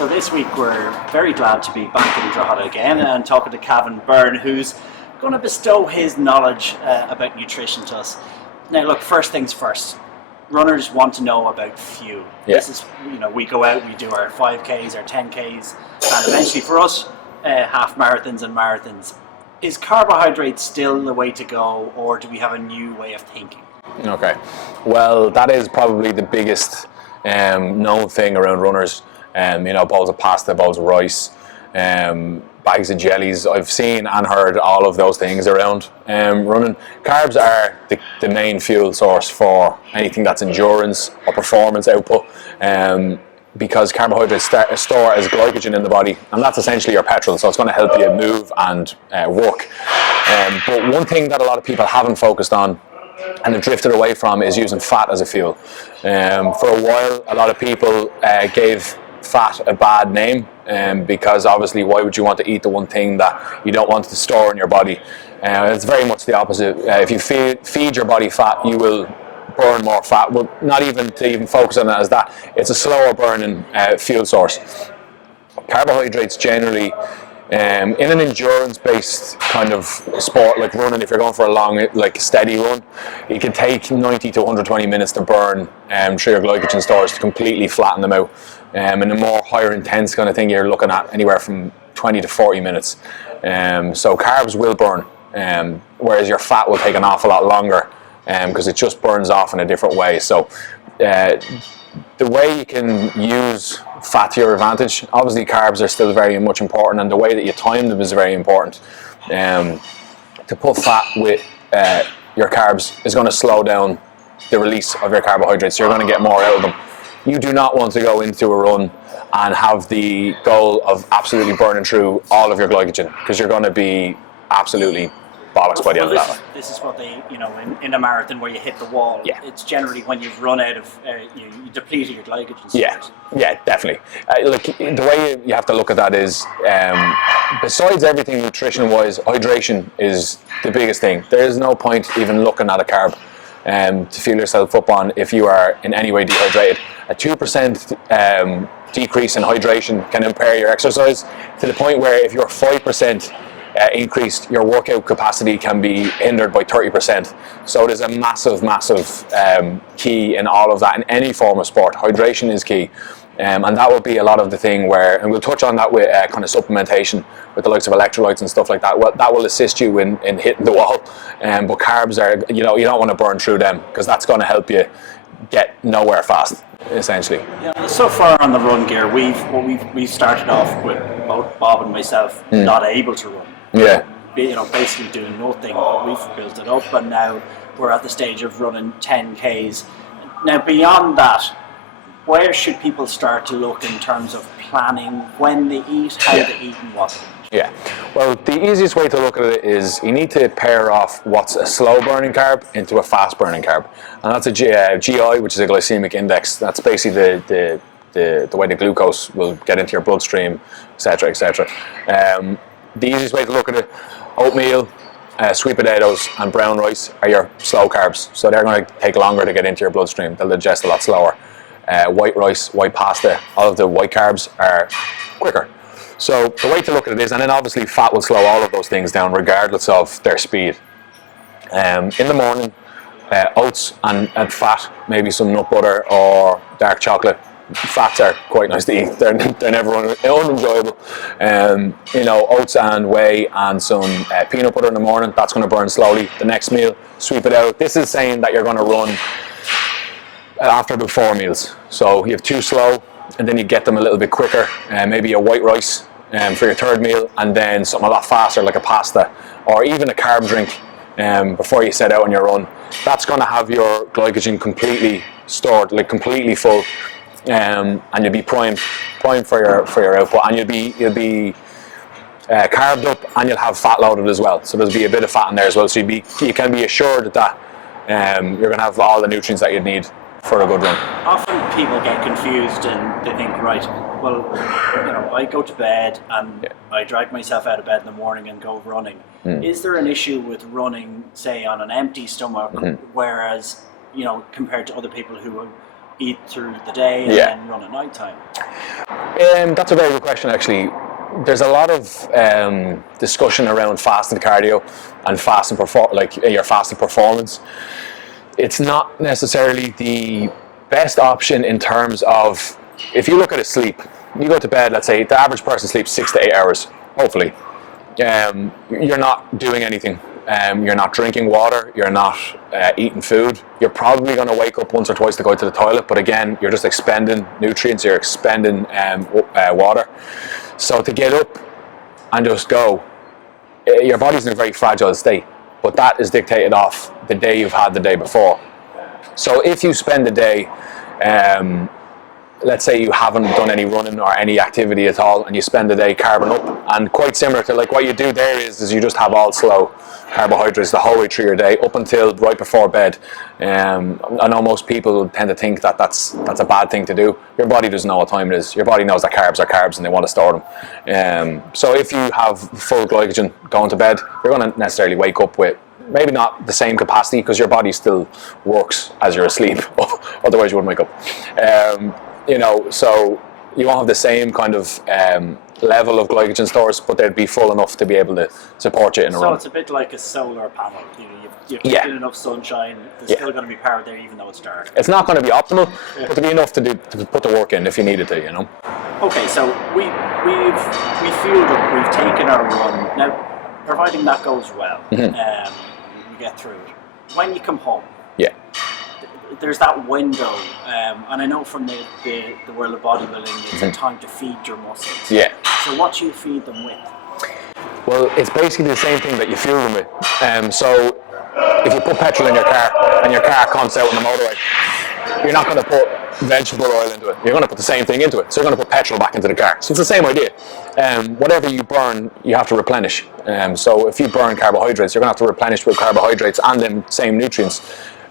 So this week we're very glad to be back in Drogheda again and talking to Kavan Byrne, who's going to bestow his knowledge about nutrition to us. Now look, first things first, runners want to know about fuel. Yeah. This is, we go out, we do our 5Ks, our 10Ks, and eventually for us, half marathons and marathons. Is carbohydrate still the way to go, or do we have a new way of thinking? Okay, well, that is probably the biggest known thing around runners. Bowls of pasta, bowls of rice, bags of jellies. I've seen and heard all of those things around running. Carbs are the main fuel source for anything that's endurance or performance output, because carbohydrates store as glycogen in the body, and that's essentially your petrol, so it's going to help you move and work. But one thing that a lot of people haven't focused on and have drifted away from is using fat as a fuel. For a while, a lot of people gave fat a bad name, because obviously why would you want to eat the one thing that you don't want to store in your body? It's very much the opposite. If you feed your body fat, you will burn more fat. Well, not even to even focus on it as that, it's a slower burning fuel source. Carbohydrates generally, in an endurance-based kind of sport like running, if you're going for a long, steady run, it can take 90 to 120 minutes to burn through your glycogen stores to completely flatten them out. In a more higher intense kind of thing, you're looking at anywhere from 20 to 40 minutes. So carbs will burn, whereas your fat will take an awful lot longer, because it just burns off in a different way. So the way you can use fat to your advantage, obviously carbs are still very much important, and the way that you time them is very important. To put fat with your carbs is going to slow down the release of your carbohydrates, so you're going to get more out of them. You do not want to go into a run and have the goal of absolutely burning through all of your glycogen, because you're going to be absolutely bollocks by the end of that. This is what they, in a marathon where you hit the wall, yeah. It's generally when you've run out of, you depleted your glycogen stores. Yeah, definitely. The way you have to look at that is, besides everything nutrition-wise, hydration is the biggest thing. There is no point even looking at a carb to fill yourself up on if you are in any way dehydrated. A 2% decrease in hydration can impair your exercise to the point where if you're 5% increased, your workout capacity can be hindered by 30%. So there's a massive key in all of that. In any form of sport, hydration is key. And that would be a lot of the thing where, and we'll touch on that with kind of supplementation with the likes of electrolytes and stuff like that. Well, that will assist you in hitting the wall. But carbs are, you don't want to burn through them, because that's going to help you get nowhere fast, essentially. Yeah, so far on the run gear, we've started off with both Bob and myself not able to run. Yeah. Basically doing nothing. We've built it up, and now we're at the stage of running 10Ks. Now beyond that, where should people start to look in terms of planning when they eat, how they eat, and what they eat? Yeah, well, the easiest way to look at it is you need to pair off what's a slow burning carb into a fast burning carb, and that's a GI, which is a glycemic index. That's basically the way the glucose will get into your bloodstream, etc., etc. The easiest way to look at it: oatmeal, sweet potatoes, and brown rice are your slow carbs, so they're going to take longer to get into your bloodstream. They'll digest a lot slower. White rice, white pasta, all of the white carbs are quicker. So the way to look at it is, and then obviously fat will slow all of those things down regardless of their speed. In the morning, oats and fat, maybe some nut butter or dark chocolate. Fats are quite nice to eat. They're never unenjoyable. Oats and whey and some peanut butter in the morning. That's going to burn slowly. The next meal, sweep it out. This is saying that you're going to run after about 4 meals. So you have 2 slow, and then you get them a little bit quicker. Maybe a white rice for your 3rd meal, and then something a lot faster like a pasta, or even a carb drink before you set out on your run. That's going to have your glycogen completely stored, completely full, and you'll be primed for your output, and you'll be carved up, and you'll have fat loaded as well. So there'll be a bit of fat in there as well. So you can be assured that you're going to have all the nutrients that you need for a good run. Often people get confused and they think, right, well, I go to bed and I drag myself out of bed in the morning and go running. Is there an issue with running, say, on an empty stomach, whereas, compared to other people who eat through the day and then run at night time? That's a very good question, actually. There's a lot of discussion around fasted cardio and your fasted performance. It's not necessarily the best option in terms of, if you look at sleep, you go to bed, let's say the average person sleeps 6 to 8 hours, hopefully. You're not doing anything. You're not drinking water, you're not eating food. You're probably going to wake up once or twice to go to the toilet, but again, you're just expending nutrients, you're expending water. So to get up and just go, your body's in a very fragile state, but that is dictated off the day you've had the day before. So if you spend the day, let's say you haven't done any running or any activity at all, and you spend the day carbing up, and quite similar to like what you do there is you just have all slow carbohydrates the whole way through your day up until right before bed. I know most people tend to think that that's a bad thing to do. Your body doesn't know what time it is. Your body knows that carbs are carbs and they want to store them. So if you have full glycogen going to bed, you're going to necessarily wake up with maybe not the same capacity, because your body still works as you're asleep. Otherwise you wouldn't wake up. So you won't have the same kind of level of glycogen stores, but they'd be full enough to be able to support you in a run. So it's a bit like a solar panel. You've taken enough sunshine, there's still going to be power there even though it's dark. It's not going to be optimal, but to be enough to put the work in if you needed to, Okay, so we feel that we've taken our run. Now, providing that goes well, we get through it. When you come home, there's that window, and I know from the world of bodybuilding, it's a time to feed your muscles. Yeah. So what do you feed them with? Well, it's basically the same thing that you fuel them with. So if you put petrol in your car and your car comes out on the motorway, you're not going to put vegetable oil into it. You're going to put the same thing into it. So you're going to put petrol back into the car. So it's the same idea. Whatever you burn, you have to replenish. So if you burn carbohydrates, you're going to have to replenish with carbohydrates and them same nutrients.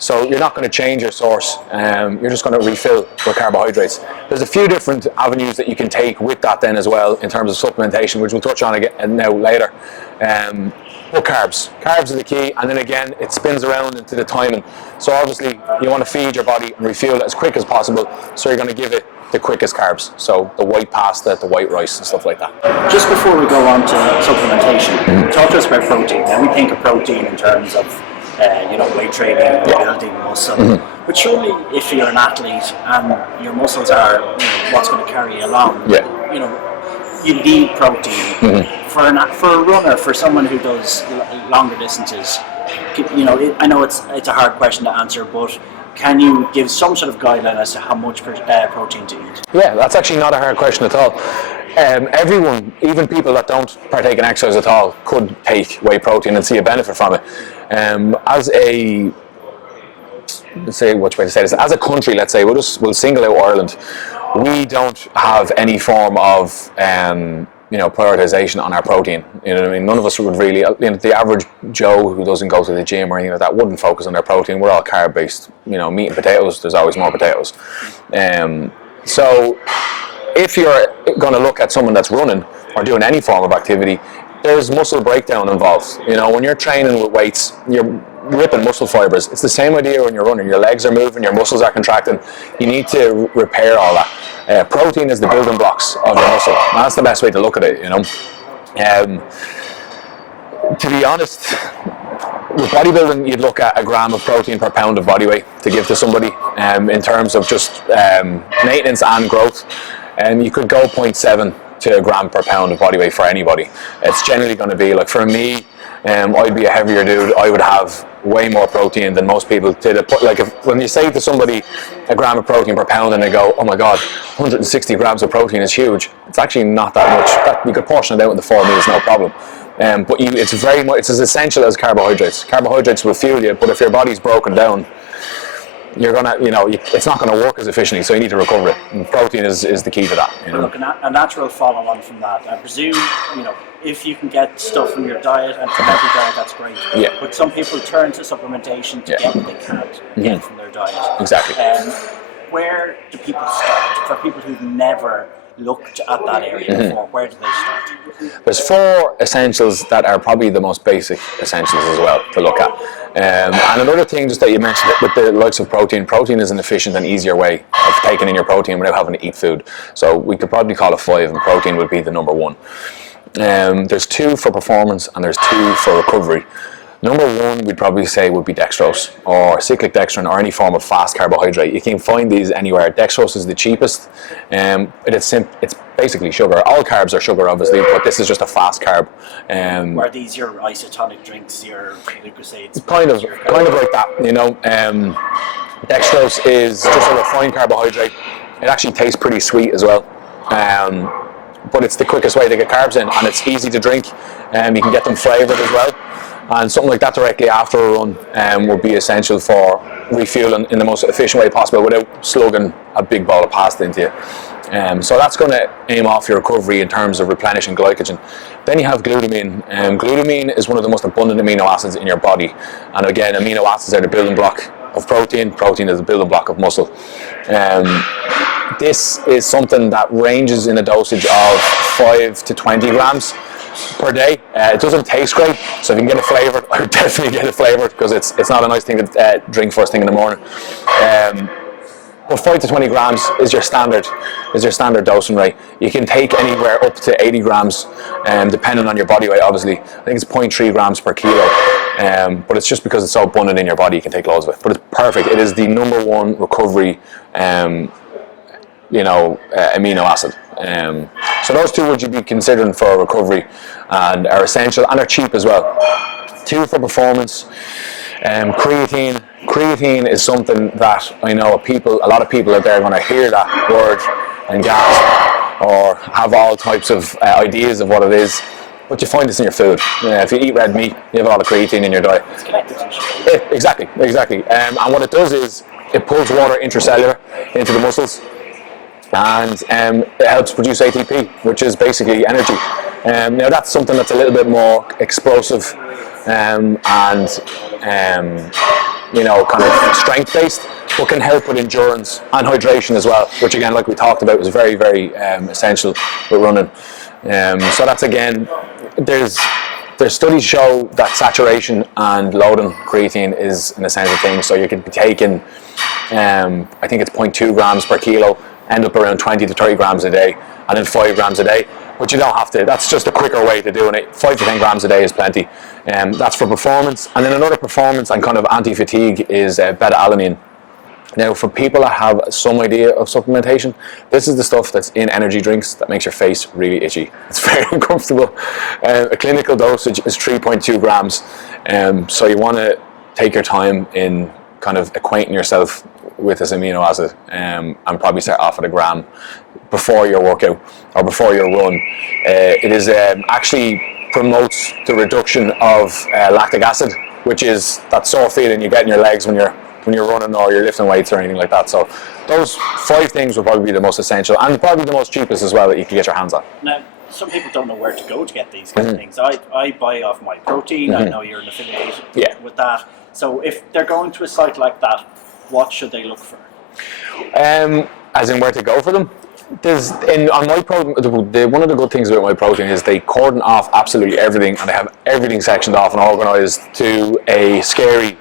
So you're not going to change your source, you're just going to refill with carbohydrates. There's a few different avenues that you can take with that then as well in terms of supplementation, which we'll touch on again now later. But carbs are the key, and then again it spins around into the timing. So obviously you want to feed your body and refuel it as quick as possible, so you're going to give it the quickest carbs, so the white pasta, the white rice and stuff like that. Just before we go on to supplementation, talk to us about protein. Now we think of protein in terms of weight training, building muscle. But surely, if you're an athlete and your muscles are what's going to carry you along, you need protein for a runner, for someone who does longer distances. I know it's a hard question to answer, but can you give some sort of guideline as to how much protein to eat? Yeah, that's actually not a hard question at all. Everyone, even people that don't partake in exercise at all, could take whey protein and see a benefit from it. As a country, let's say, we'll single out Ireland. We don't have any form of prioritization on our protein. You know what I mean? None of us would really. The average Joe who doesn't go to the gym or anything like that wouldn't focus on their protein. We're all carb based. Meat and potatoes. There's always more potatoes. So if you're going to look at someone that's running or doing any form of activity, there's muscle breakdown involved. When you're training with weights, you're ripping muscle fibers. It's the same idea when you're running. Your legs are moving, your muscles are contracting. You need to repair all that. Protein is the building blocks of your muscle. And that's the best way to look at it, To be honest, with bodybuilding, you'd look at a gram of protein per pound of body weight to give to somebody in terms of just maintenance and growth. You could go 0.7 to a gram per pound of body weight for anybody. It's generally going to be, like for me, I'd be a heavier dude. I would have way more protein than most people. When you say to somebody a gram of protein per pound and they go, oh my god, 160 grams of protein is huge, it's actually not that much. You could portion it out into 4 meals, no problem. But it's as essential as carbohydrates. Carbohydrates will fuel you, but if your body's broken down, you're gonna, it's not going to work as efficiently, so you need to recover it. And protein is the key to that. Look, a natural follow-on from that. I presume, if you can get stuff from your diet and from every diet, that's great. Yeah. But some people turn to supplementation to get what they can't get from their diet. Exactly. Where do people start? For people who've never looked at that area before, where do they start? There's 4 essentials that are probably the most basic essentials as well to look at. And another thing just that you mentioned with the likes of protein is an efficient and easier way of taking in your protein without having to eat food. So we could probably call it 5, and protein would be the number 1. There's 2 for performance and there's 2 for recovery. Number 1 we'd probably say would be dextrose or cyclic dextrin or any form of fast carbohydrate. You can find these anywhere. Dextrose is the cheapest. It's basically sugar. All carbs are sugar, obviously, but this is just a fast carb. Are these your isotonic drinks, your glucosides? Kind of like that, you know. Dextrose is just a refined carbohydrate. It actually tastes pretty sweet as well. But it's the quickest way to get carbs in, and it's easy to drink. You can get them flavoured as well. And something like that directly after a run would be essential for refueling in the most efficient way possible without slugging a big ball of pasta into you. So that's going to aim off your recovery in terms of replenishing glycogen. Then you have glutamine. Glutamine is one of the most abundant amino acids in your body. And again, amino acids are the building block of protein. Protein is the building block of muscle. This is something that ranges in a dosage of 5 to 20 grams per day. It doesn't taste great, so if you can get it flavoured, I would definitely get it flavoured, because it's not a nice thing to drink first thing in the morning. But 5 to 20 grams is your standard dosing rate. You can take anywhere up to 80 grams, depending on your body weight. Obviously, I think it's 0.3 grams per kilo. But it's just because it's so abundant in your body, you can take loads of it. But it's perfect. It is the number 1 recovery, amino acid. So those 2 would you be considering for recovery, and are essential and are cheap as well. 2 for performance. Creatine. Creatine is something that I know a lot of people out there are going to hear that word and gasp, or have all types of ideas of what it is. But you find this in your food. If you eat red meat, you have a lot of creatine in your diet. It's connected to Exactly. And what it does is it pulls water intracellular into the muscles, and it helps produce ATP, which is basically energy. Now that's something that's a little bit more explosive and kind of strength based, but can help with endurance and hydration as well, which again, like we talked about, is very, very essential with running. So that's, again, there's studies show that saturation and loading creatine is an essential thing. So you could be taking, I think it's 0.2 grams per kilo, end up around 20 to 30 grams a day, and then 5 grams a day. But you don't have to. That's just a quicker way to doing it. 5 to 10 grams a day is plenty. That's for performance. And then another performance and kind of anti-fatigue is beta-alanine. Now, for people that have some idea of supplementation, this is the stuff that's in energy drinks that makes your face really itchy. It's very uncomfortable. A clinical dosage is 3.2 grams. So you want to take your time in kind of acquainting yourself with this amino acid, and probably start off at a gram before your workout or before your run. It is actually promotes the reduction of lactic acid, which is that sore feeling you get in your legs when you're running or you're lifting weights or anything like that. So those 5 things would probably be the most essential, and probably the most cheapest as well that you can get your hands on. Now, some people don't know where to go to get these kind of things. I buy off My Protein. I know you're an affiliate with that. So if they're going to a site like that, what should they look for? As in where to go for them? On My Protein, one of the good things about My Protein is they cordon off absolutely everything, and they have everything sectioned off and organised to a scary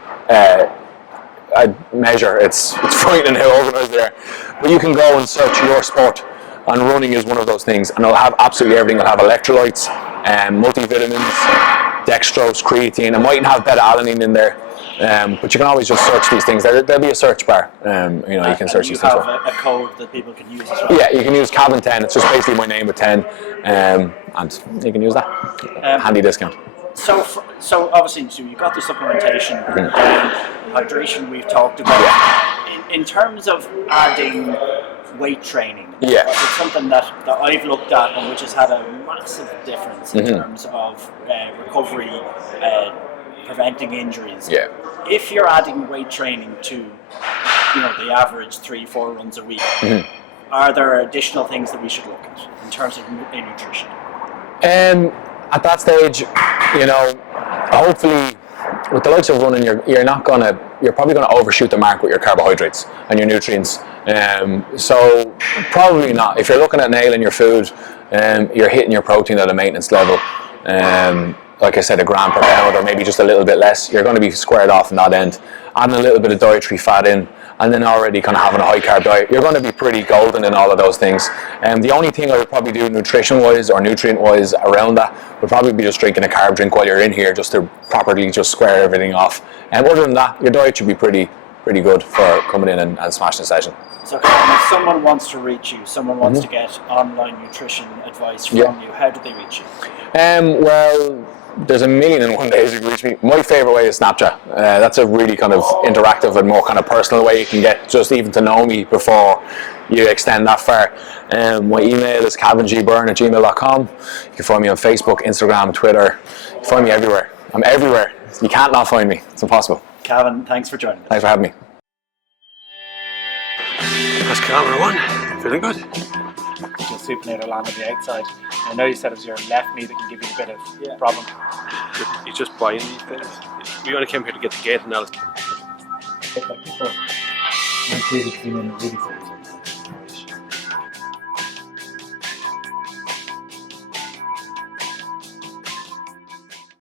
measure. It's frightening how organised they are. But you can go and search your sport, and running is one of those things, and it'll have absolutely everything. It'll have electrolytes, multivitamins, dextrose, creatine. It mightn't have beta-alanine in there. But you can always just search these things. There'll be a search bar. You can search these things. You have a code that people can use as well? Yeah, you can use Kavan 10. It's just basically my name with 10, and you can use that. Handy discount. So obviously, so you've got the supplementation, hydration we've talked about. Yeah. In terms of adding weight training, it's something that I've looked at and which has had a massive difference in terms of recovery, preventing injuries. Yeah. If you're adding weight training to, the average 3-4 runs a week, are there additional things that we should look at in terms of nutrition? At that stage, hopefully with the likes of running, you're probably gonna overshoot the mark with your carbohydrates and your nutrients. So probably not. If you're looking at nailing your food, you're hitting your protein at a maintenance level. Like I said, a gram per pound, or maybe just a little bit less. You're going to be squared off in that end. Adding a little bit of dietary fat in, and then already kind of having a high carb diet, you're going to be pretty golden in all of those things. The only thing I would probably do nutrition wise or nutrient wise around that would probably be just drinking a carb drink while you're in here, just to properly just square everything off. And other than that, your diet should be pretty good for coming in and smashing a session. So if someone wants to reach you, someone wants to get online nutrition advice from you, how do they reach you? Well, there's a million and one ways you can reach me. My favourite way is Snapchat. That's a really kind of interactive and more kind of personal way you can get just even to know me before you extend that far. My email is kavangbyrne@gmail.com. You can find me on Facebook, Instagram, Twitter. You can find me everywhere. I'm everywhere. You can't not find me. It's impossible. Kavan, thanks for joining us. Thanks for having me. That's kilometer 1. Feeling good? Your supinator land on the outside. I know you said it was your left knee that can give you a bit of problem. You're just buying these things. We only came here to get the gate and now. People, my kids have been in really